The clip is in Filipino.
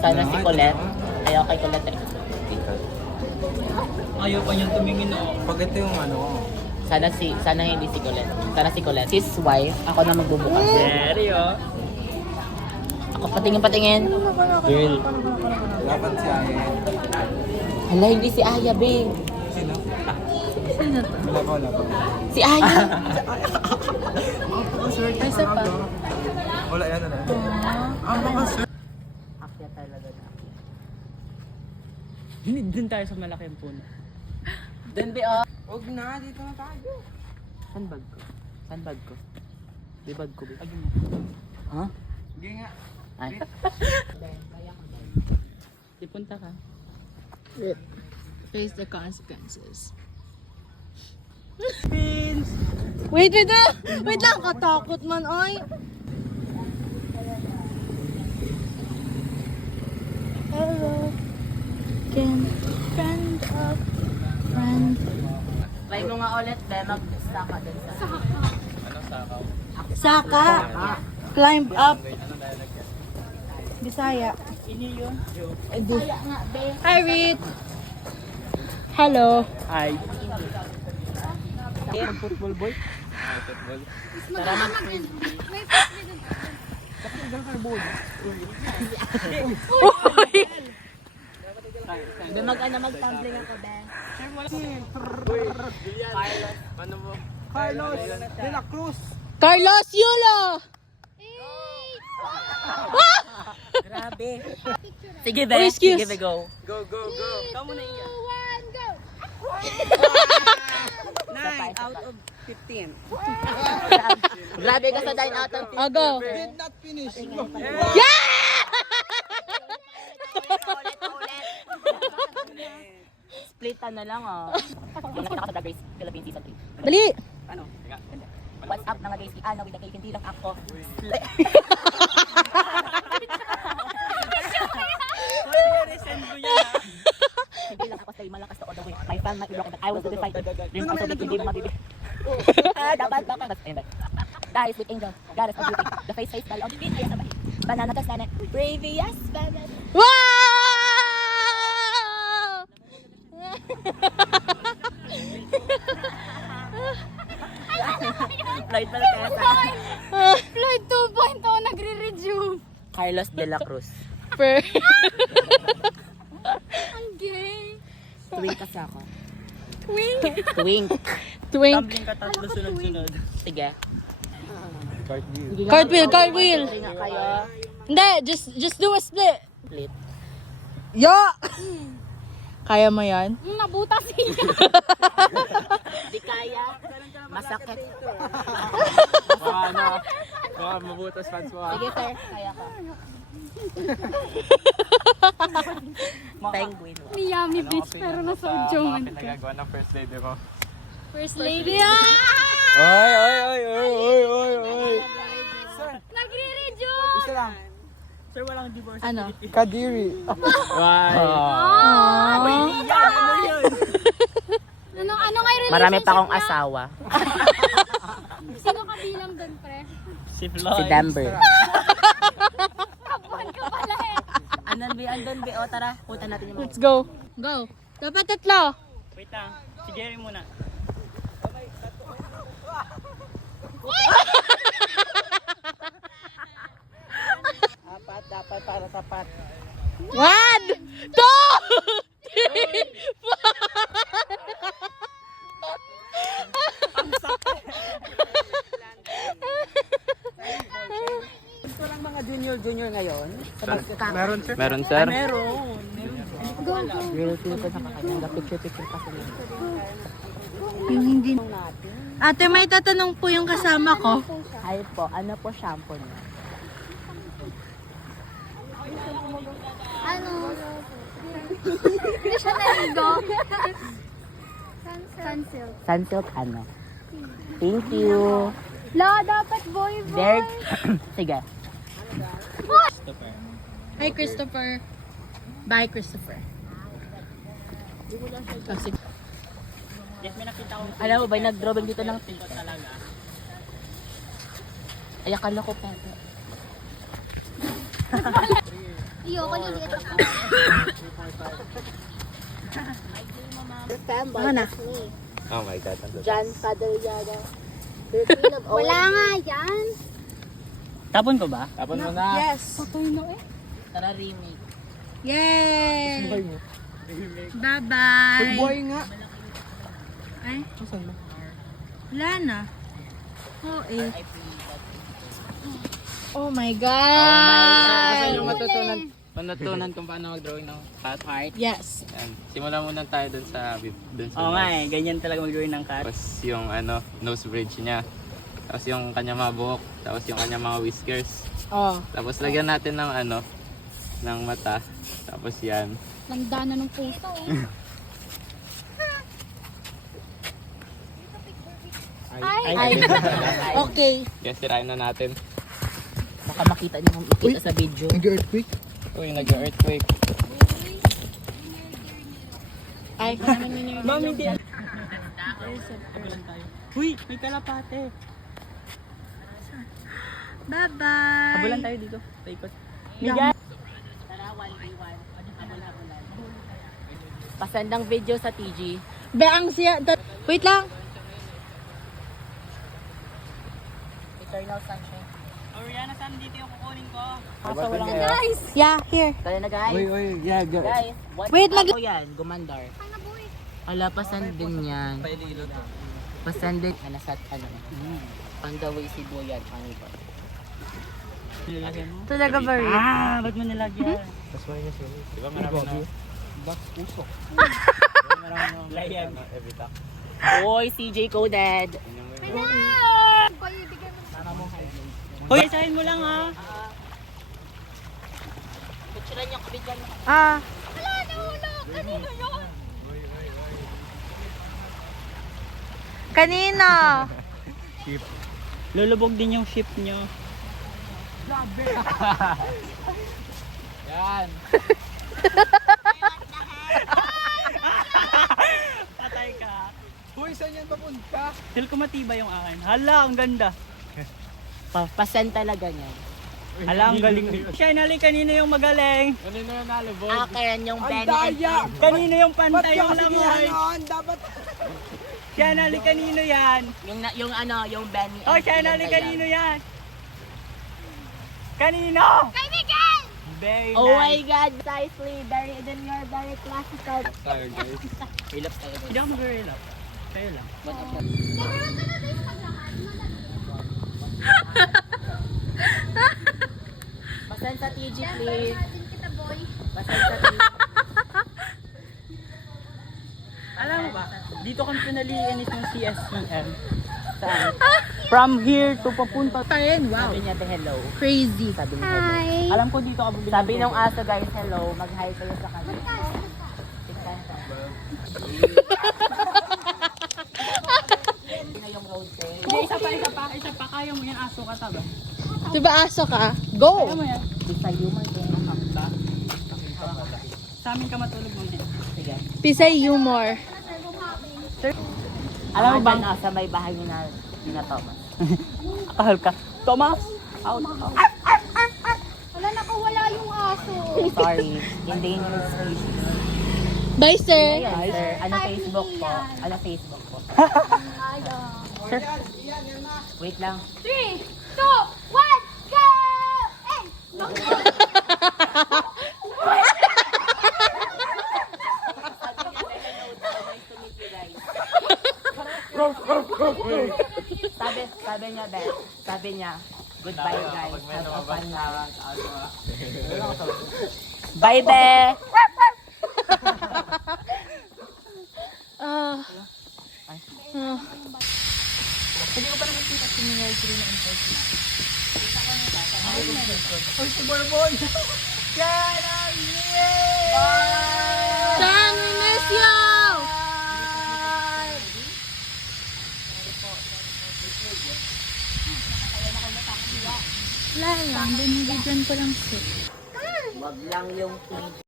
Sana si Colette. Ayaw kay Colette eh. Ayaw pa niyang tumingin o. Pag ito yung ano, Sana hindi si Colette. Sana si Colette. His wife, ako na magbubukas. Seryo? Ako patingin. Girl. dapat si Ayen. Hala, hindi si Aya, be. Sino? Sino to? Wala pa. Si Aya. Ay, isa pa. Wala yan, ano. Akya talaga na. Dun tayo sa malaking puno. Doon, be, oh. Huwag na, dito na tayo. Saan bag ko? Di bag ko, be. Agi mo. Ha? Hindi nga. Ay. Di punta ka. Face the consequences. Pins! Wait lang, katakot man, oy. Hello, can friend of friend. Try mo nga ulit, be. Mag-staka din sa... Saka, climb up. Bisaya. Kaya nga, be. Hi, Reed. Hello. Hi. Football boy. Tara na. Be, mag-tumbling ako, be. Carlos de la Cruz. Carlos Yulo. Grabe. Sige, be. Oh, excuse. Sige, be, go. Go, go, go. Kamu na iya. 9 out of 15. Grabe ka sa 9 out of 10. Oh, go. Did not finish. Ulit. Splitan na lang, oh. Yung nakita ko sa Drag Race Philippines Season 3. Dali. Ano? What's up mga guys? Ano, with the cake, hindi lang ako. Send ko yan. Hindi lang ako stay malakas to all the way. My fan might be broken, but I will still fight. Dream also big, hindi mo mabibig. Dapat baka. Guys, with Angel, goddess of beauty. The face value of beauty. Yes, sabay. Banana tas planet. Bravey, yes, banana. Wow! Floyd Valtesa. Floyd 2.0 nagre-resume. Carlos de la Cruz. Ang gay. Twink kasi ako. Twink. Twink. Twink. Tumbling ka tatlo sunod-sunod. Sige. Cartwheel. Sige nga kayo. Hindi, just do a split. Split. Yo! Kaya mo yan? Nabutas siya. Di kaya. Masakit. Baka mabutas fans mo. Sige sir, kaya ka. Penguin. Miami Beach pero nasodyoman ka. Pinagagawa ng first lady ko. First lady. Oy. Nagre-resume. Isa lang. Sir, walang divorce. Ano? Kadiri. Why? Aww. Ano nga yung Marami pa akong relationship asawa. niya? Sino kabilang doon, pre? Si Floyd. Si Denver. Kapuan ka pala eh. Andun be. O tara, punta natin yung mga. Let's go. Go. Dapat tatlo. Wait lang. Si Jerry muna. Apat, dapat para sapat. 1, 2, 3, 4. Gusto lang mga junior ngayon. Sa magkakaka. Meron sir? Meron, sir? Meron. Real feel ko sa kakanya. Picture pa sila. Yung hindi. Ate, may tatanong po yung kasama ko. Hi po, ano po shampoo niya? Ano? Hindi siya naligo. Sunsilk. Sunsilk ano? Thank you. La, dapat boy. There. Sige. Hi, Christopher. Bye, Christopher. Kasi, Yes, may nakita ko. Alam mo ba, nag-drawing dito ng Ito talaga. ay akala ko pa. Iyo, kaliliit ako. Ano na? Oh my God. John Padillada. Wala nga yan. Tapon ko ba? Tapon mo na. Yes. Tara remake. Yay! Bye-bye. Boy nga. Ay, wala na. Oh, eh. Oh my God! Gusto nyo matutunan kung paano mag-drawing ng cat? Yes. Yan. Simulan muna tayo dun sa Oo nga eh, ganyan talaga mag-drawing ng cat. Tapos yung nose bridge niya. Tapos yung kanya mga buhok. Tapos yung kanya mga whiskers. Oh. Tapos lagyan natin ng ng mata. Tapos yan. Landa na ng puso. Ay. Okay. Kaya sirain na natin. Baka makita niyo kung ikita sa video. Nag-earthquake? Uy, nag-earthquake. Ay, Mami, di. Uy, may kalapate. bye-bye. Habulan tayo dito. Paikot. Tara, 1v1. Pasandang video sa TG. Be, ang siya. Wait lang. Eternal Sunshine. Oriana, saan dito yung kukunin ko? Kaso walang Guys! Yeah, here. Tara na guys. yeah, Guys, Wait, Ako yan, gumandar. Ala, pasandin yan. Pasandin. Nasat, on the way si Boyan. Ano ba? Nilagyan mo? Talaga ba rin? Ah, ba't mo nilagyan? Diba marami na? Layan. Oy, CJ coded. Hoy, isahin mo lang ha. Picturean niyo, kabigyan mo. Ah. Wala, nahulog! Kanino yun? Kanino? Lulubog din yung ship nyo. Yan. Patay ka. Uy, saan yan papunta? Feel ko matibay yung akin. Hala, ang ganda. Pasan talaga niyan. Hala, ang galing. Finally, kanino yung magaling? Kanino yung nalubog? Akin yung Benny and Kanino yung pantay yung langoy? Finally, kanino yan? yung Benny Oh, finally, kanino yan? Kanino? Kay Miguel! Very Oh my nice. God, precisely. Very, then you're very classical. Tayo guys. Relapse tayo. Hindi ako mag-relap. Kayo lang. Pasan sa TG, Yan, please. natin kita, boy. Pasan sa TG. Alam mo ba, dito kami pinaliinis ng CSCM. Saan? From here to papunta. Tayin, wow. Sabi niya, hello. Crazy. Sabi niya, hello. Hi! Alam ko dito kami Sabi nung aso, guys, hello. Mag-hi kayo sa kanya. Hindi na yung road trip. Hindi, isa pa. Kaya mo yan, aso ka taba. Diba aso ka? Go! Kaya mo yan. Beside you, man. Sa amin ka matulog mo din. Sige. Pisay humor. Alam mo bang sa may bahay ni na Thomas? Akahal ka. Thomas! Out. Wala, nakawala yung aso. Sorry. Endangered species. Bye, sir. Ayan, sir. Ano Facebook po? Ano Facebook po? Wait lang. 3, 2, 1, go! Eh! Sabi niya, goodbye guys. Have a fun now. Bye, be! Hindi ko pa nakikita si Nursery na in-person. Chan, we miss you! Wala lang, binibigyan ko lang siya. Wag lang yung